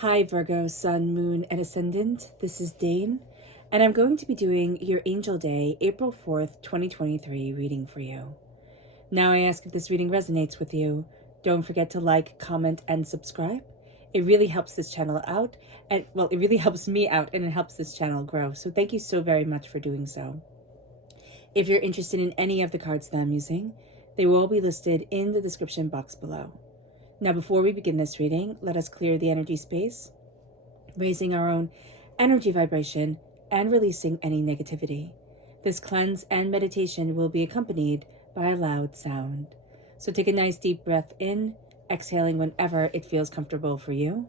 Hi Virgo, Sun, Moon, and Ascendant. This is Dane, and I'm going to be doing your Angel Day, April 4th, 2023 reading for you. Now I ask if this reading resonates with you. Don't forget to like, comment, and subscribe. It really helps this channel out, and well, it really helps me out, and it helps this channel grow. So thank you so very much for doing so. If you're interested in any of the cards that I'm using, they will be listed in the description box below. Now, before we begin this reading, let us clear the energy space, raising our own energy vibration and releasing any negativity. This cleanse and meditation will be accompanied by a loud sound. So take a nice deep breath in, exhaling whenever it feels comfortable for you.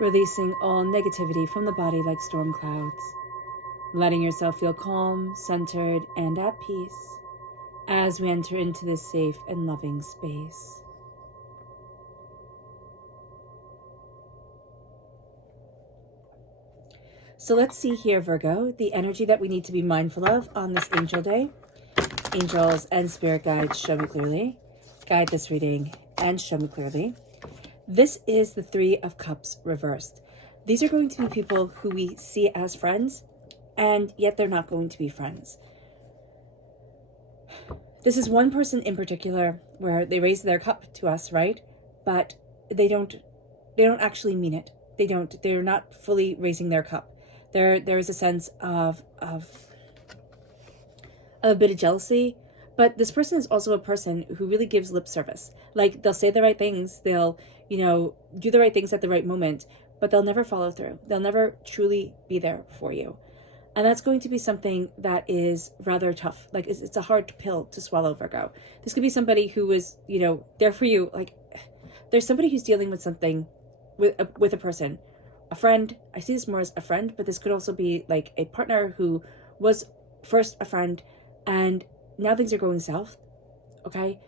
Releasing all negativity from the body like storm clouds. Letting yourself feel calm, centered, and at peace as we enter into this safe and loving space. So let's see here, Virgo, the energy that we need to be mindful of on this Angel Day. Angels and spirit guides, show me clearly. Guide this reading and show me clearly. This is the Three of Cups reversed. These are going to be people who we see as friends, and yet they're not going to be friends. This is one person in particular where they raise their cup to us, right? But they don't actually mean it. They're not fully raising their cup. There is a sense of a bit of jealousy, but this person is also a person who really gives lip service. Like, they'll say the right things, they'll, do the right things at the right moment, but they'll never follow through. They'll never truly be there for you. And that's going to be something that is rather tough. Like, it's a hard pill to swallow, Virgo. This could be somebody who is, there for you. Like, there's somebody who's dealing with something with a person, a friend. I see this more as a friend, but this could also be like a partner who was first a friend and now things are going south, okay?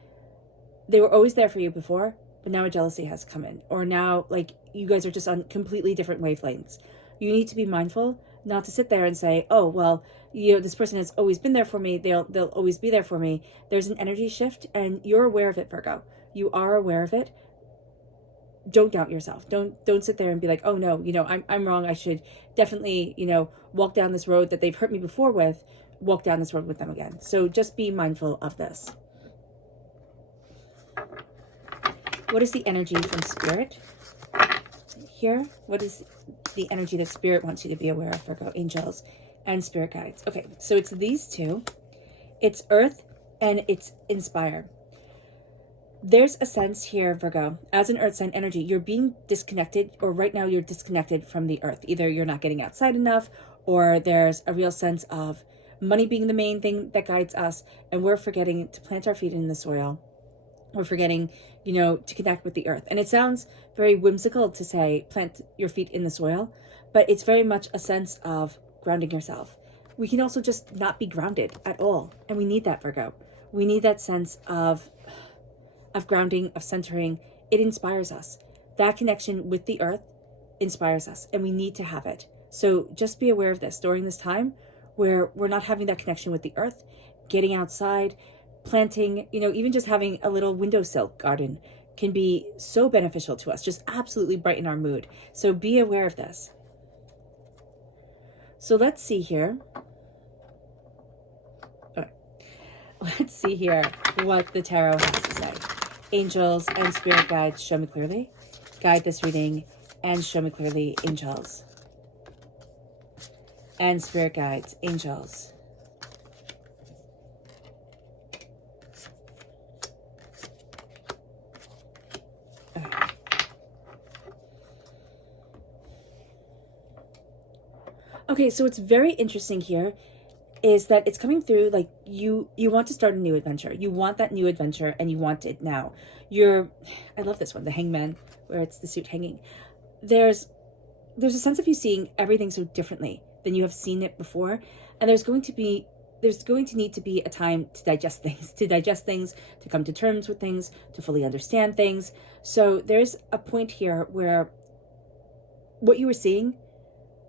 They were always there for you before, but now a jealousy has come in. Or now, like, you guys are just on completely different wavelengths. You need to be mindful not to sit there and say, oh, well, this person has always been there for me. They'll always be there for me. There's an energy shift, and you're aware of it, Virgo. You are aware of it. Don't doubt yourself. Don't sit there and be like, oh, no, I'm wrong. I should definitely, walk down this road that they've hurt me before with, walk down this road with them again. So just be mindful of this. What is the energy from Spirit here? What is the energy that Spirit wants you to be aware of, Virgo, angels and spirit guides? Okay, so it's these two. It's Earth and it's Inspire. There's a sense here, Virgo, as an earth sign energy, you're being disconnected, or right now you're disconnected from the earth. Either you're not getting outside enough, or there's a real sense of money being the main thing that guides us, and we're forgetting to plant our feet in the soil. We're forgetting, to connect with the earth. And it sounds very whimsical to say plant your feet in the soil, but it's very much a sense of grounding yourself. We can also just not be grounded at all, and we need that, Virgo. We need that sense of grounding, of centering. It inspires us. That connection with the earth inspires us, and we need to have it. So just be aware of this during this time where we're not having that connection with the earth. Getting outside, planting, even just having a little windowsill garden can be so beneficial to us, just absolutely brighten our mood. So be aware of this. So let's see here. Let's see here what the tarot has to say. Angels and spirit guides, show me clearly. Guide this reading and show me clearly, angels. And spirit guides, angels. Okay, so it's very interesting here. is that it's coming through like you want to start a new adventure. You want that new adventure and you want it now. I love this one, the Hangman, where it's the suit hanging. There's a sense of you seeing everything so differently than you have seen it before. And there's going to need to be a time to digest things, to come to terms with things, to fully understand things. So there's a point here where what you were seeing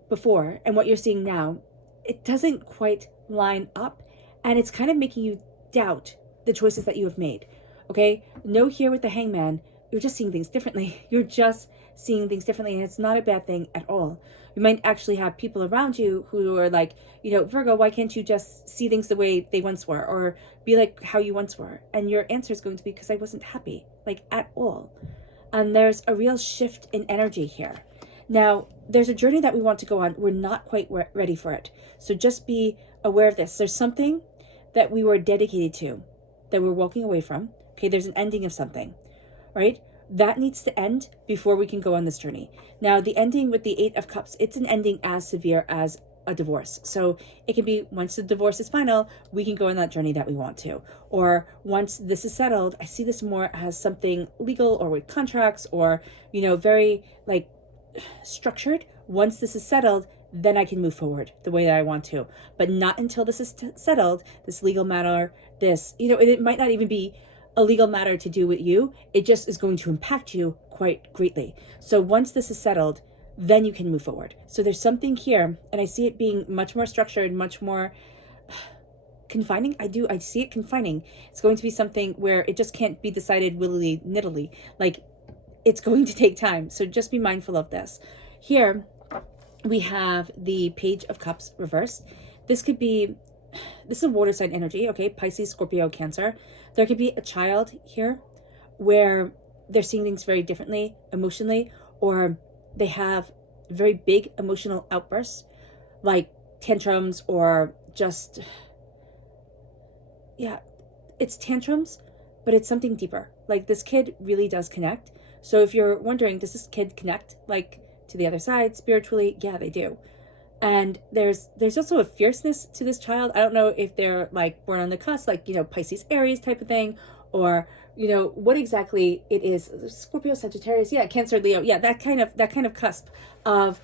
before and what you're seeing now, it doesn't quite line up, and it's kind of making you doubt the choices that you have made. Okay? No, here with the Hangman, you're just seeing things differently. You're just seeing things differently, and it's not a bad thing at all. You might actually have people around you who are like, Virgo, why can't you just see things the way they once were, or be like how you once were? And your answer is going to be, because I wasn't happy, like at all. And there's a real shift in energy here. Now, there's a journey that we want to go on. We're not quite ready for it. So just be aware of this. There's something that we were dedicated to, that we're walking away from. Okay, there's an ending of something, right? That needs to end before we can go on this journey. Now, the ending with the 8 of Cups, it's an ending as severe as a divorce. So it can be, once the divorce is final, we can go on that journey that we want to. Or once this is settled, I see this more as something legal or with contracts or, very like structured. Once this is settled, then I can move forward the way that I want to. But not until this is settled, this legal matter, it might not even be a legal matter to do with you. It just is going to impact you quite greatly. So once this is settled, then you can move forward. So there's something here, and I see it being much more structured, much more confining. I see it confining. It's going to be something where it just can't be decided willy-nilly. Like, it's going to take time. So just be mindful of this. Here we have the Page of Cups reversed. This is a water sign energy, okay? Pisces, Scorpio, Cancer. There could be a child here where they're seeing things very differently emotionally, or they have very big emotional outbursts, like tantrums, or just, it's tantrums, but it's something deeper. Like, this kid really does connect. So if you're wondering, does this kid connect like to the other side spiritually? Yeah, they do. And there's also a fierceness to this child. I don't know if they're like born on the cusp, like, Pisces, Aries type of thing, or, what exactly it is. Scorpio, Sagittarius, Cancer, Leo. Yeah, that kind of cusp of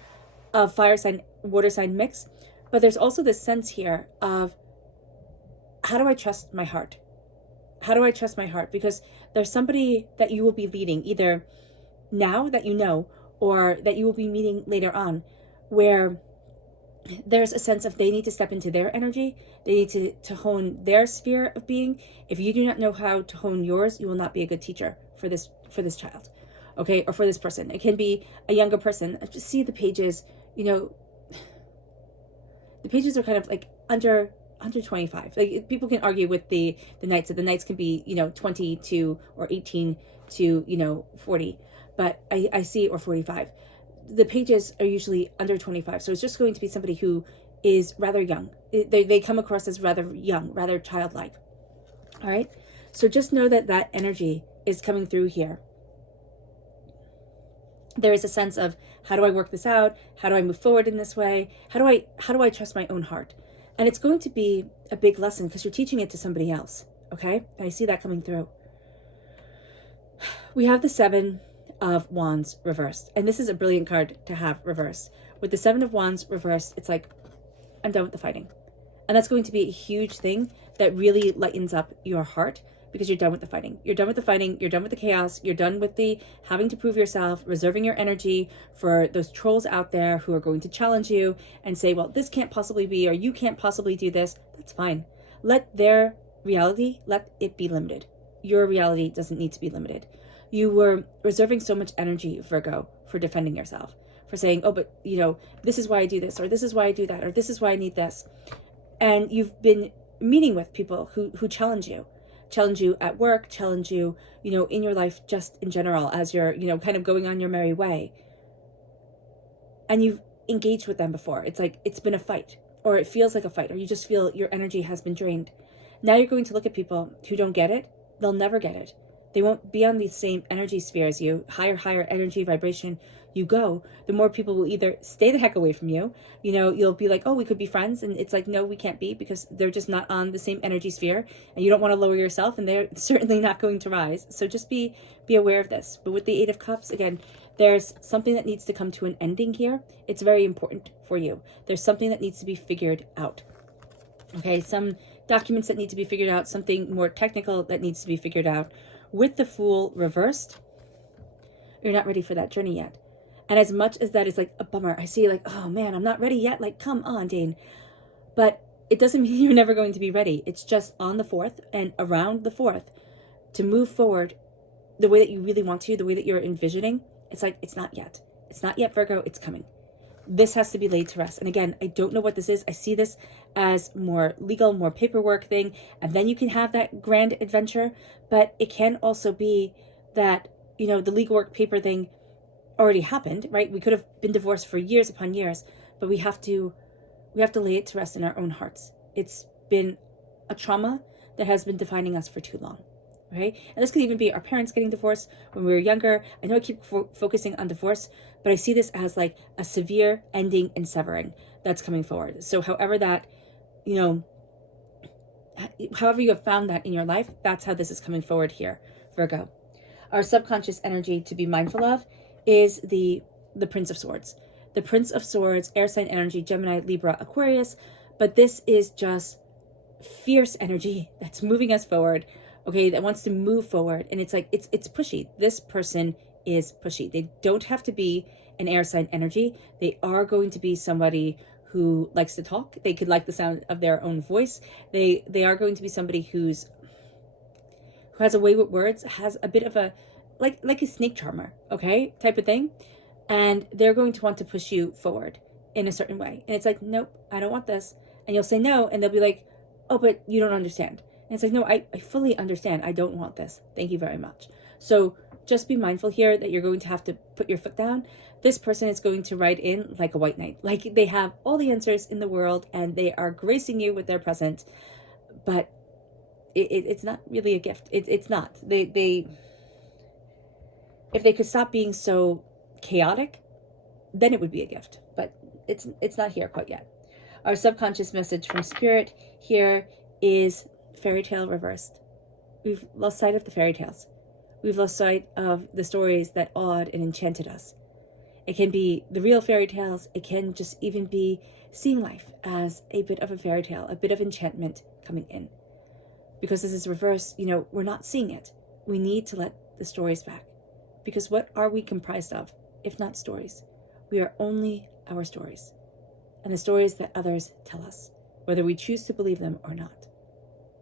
fire sign, water sign mix. But there's also this sense here of, how do I trust my heart? How do I trust my heart? Because there's somebody that you will be leading, either now that you know, or that you will be meeting later on, where there's a sense of they need to step into their energy. They need to hone their sphere of being. If you do not know how to hone yours, you will not be a good teacher for this child, okay, or for this person. It can be a younger person. I just see the pages. The pages are kind of like under 25. Like, people can argue with the knights, that the knights can be 22 or 18 to 40, but I see, or 45. The pages are usually under 25, so it's just going to be somebody who is rather young. They come across as rather young, rather childlike. All right, so just know that energy is coming through here. There is a sense of, how do I work this out? How do I move forward in this way? How do I trust my own heart? And it's going to be a big lesson because you're teaching it to somebody else, okay? And I see that coming through. We have the 7 of Wands reversed. And this is a brilliant card to have reversed. With the 7 of Wands reversed, it's like, I'm done with the fighting. And that's going to be a huge thing that really lightens up your heart, because you're done with the fighting. You're done with the fighting. You're done with the chaos. You're done with the having to prove yourself, reserving your energy for those trolls out there who are going to challenge you and say, well, this can't possibly be, or you can't possibly do this. That's fine. Let their reality, let it be limited. Your reality doesn't need to be limited. You were reserving so much energy, Virgo, for defending yourself, for saying, oh, but, this is why I do this, or this is why I do that, or this is why I need this. And you've been meeting with people who challenge you at work, challenge you, in your life, just in general, as you're, kind of going on your merry way. And you've engaged with them before. It's like, it's been a fight, or it feels like a fight, or you just feel your energy has been drained. Now you're going to look at people who don't get it. They'll never get it. They won't be on the same energy sphere as you. Higher energy vibration you go, the more people will either stay the heck away from you. You know, you'll be like, oh, we could be friends. And it's like, no, we can't be, because they're just not on the same energy sphere. And you don't want to lower yourself, and they're certainly not going to rise. So just be aware of this. But with the Eight of Cups, again, there's something that needs to come to an ending here. It's very important for you. There's something that needs to be figured out. Okay, some documents that need to be figured out, something more technical that needs to be figured out. With the Fool reversed, you're not ready for that journey yet. And as much as that is like a bummer, I see like, oh man, I'm not ready yet. Like, come on, Dane. But it doesn't mean you're never going to be ready. It's just on the 4th and around the 4th to move forward the way that you really want to, the way that you're envisioning. It's like, it's not yet. It's not yet, Virgo. It's coming. This has to be laid to rest. And again, I don't know what this is. I see this as more legal, more paperwork thing. And then you can have that grand adventure. But it can also be that, you know, the legal work paper thing already happened, right? We could have been divorced for years upon years, but we have to lay it to rest in our own hearts. It's been a trauma that has been defining us for too long, right? And this could even be our parents getting divorced when we were younger. I know I keep focusing on divorce, but I see this as like a severe ending and severing that's coming forward. So however that, you know, however you have found that in your life, that's how this is coming forward here, Virgo. Our subconscious energy to be mindful of is the Prince of Swords. The Prince of Swords, air sign energy, Gemini, Libra, Aquarius. But this is just fierce energy that's moving us forward, okay, that wants to move forward. And it's like, it's pushy. This person is pushy. They don't have to be an air sign energy. They are going to be somebody who likes to talk. They could like the sound of their own voice. They are going to be somebody who has a way with words, has a bit of a, like a snake charmer, okay, type of thing. And they're going to want to push you forward in a certain way. And it's like, nope, I don't want this. And you'll say no, and they'll be like, oh, but you don't understand. And it's like, no, I fully understand. I don't want this. Thank you very much. So just be mindful here that you're going to have to put your foot down. This person is going to ride in like a white knight. Like they have all the answers in the world, and they are gracing you with their presence. But it's not really a gift. It's not. They if they could stop being so chaotic, then it would be a gift. But it's not here quite yet. Our subconscious message from Spirit here is fairy tale reversed. We've lost sight of the fairy tales. We've lost sight of the stories that awed and enchanted us. It can be the real fairy tales. It can just even be seeing life as a bit of a fairy tale, a bit of enchantment coming in. Because this is reversed, you know, we're not seeing it. We need to let the stories back. Because what are we comprised of, if not stories? We are only our stories. And the stories that others tell us, whether we choose to believe them or not.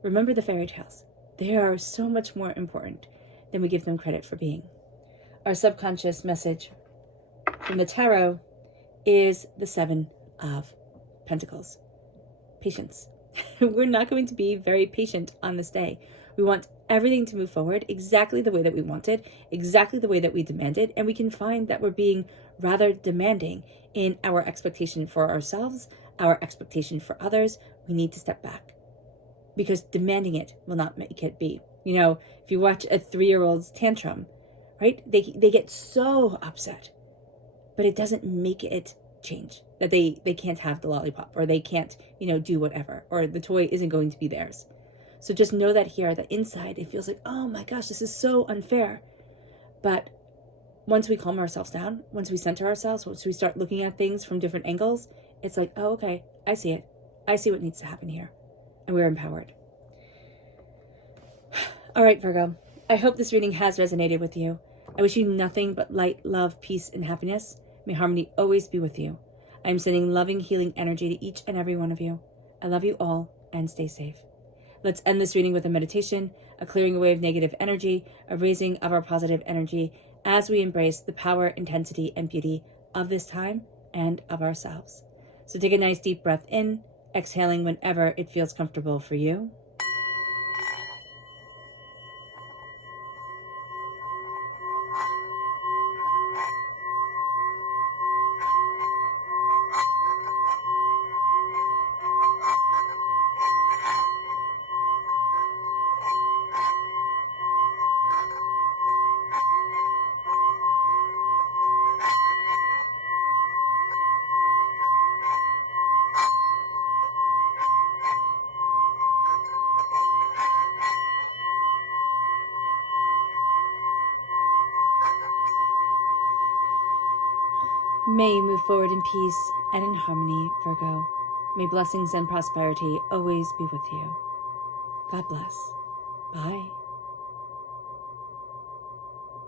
Remember the fairy tales. They are so much more important than we give them credit for being. Our subconscious message from the tarot is the 7 of Pentacles. Patience. We're not going to be very patient on this day. We want everything to move forward exactly the way that we wanted, exactly the way that we demanded, and we can find that we're being rather demanding in our expectation for ourselves, our expectation for others. We need to step back because demanding it will not make it be. You know, if you watch a 3-year-old's tantrum, right? They get so upset, but it doesn't make it change. That they can't have the lollipop, or they can't, you know, do whatever, or the toy isn't going to be theirs. So just know that here, that inside, it feels like, oh my gosh, this is so unfair. But once we calm ourselves down, once we center ourselves, once we start looking at things from different angles, it's like, oh, okay, I see it. I see what needs to happen here. And we're empowered. All right, Virgo, I hope this reading has resonated with you. I wish you nothing but light, love, peace, and happiness. May harmony always be with you. I am sending loving, healing energy to each and every one of you. I love you all, and stay safe. Let's end this reading with a meditation, a clearing away of negative energy, a raising of our positive energy as we embrace the power, intensity, and beauty of this time and of ourselves. So take a nice deep breath in, exhaling whenever it feels comfortable for you. May you move forward in peace and in harmony, Virgo. May blessings and prosperity always be with you. God bless. Bye.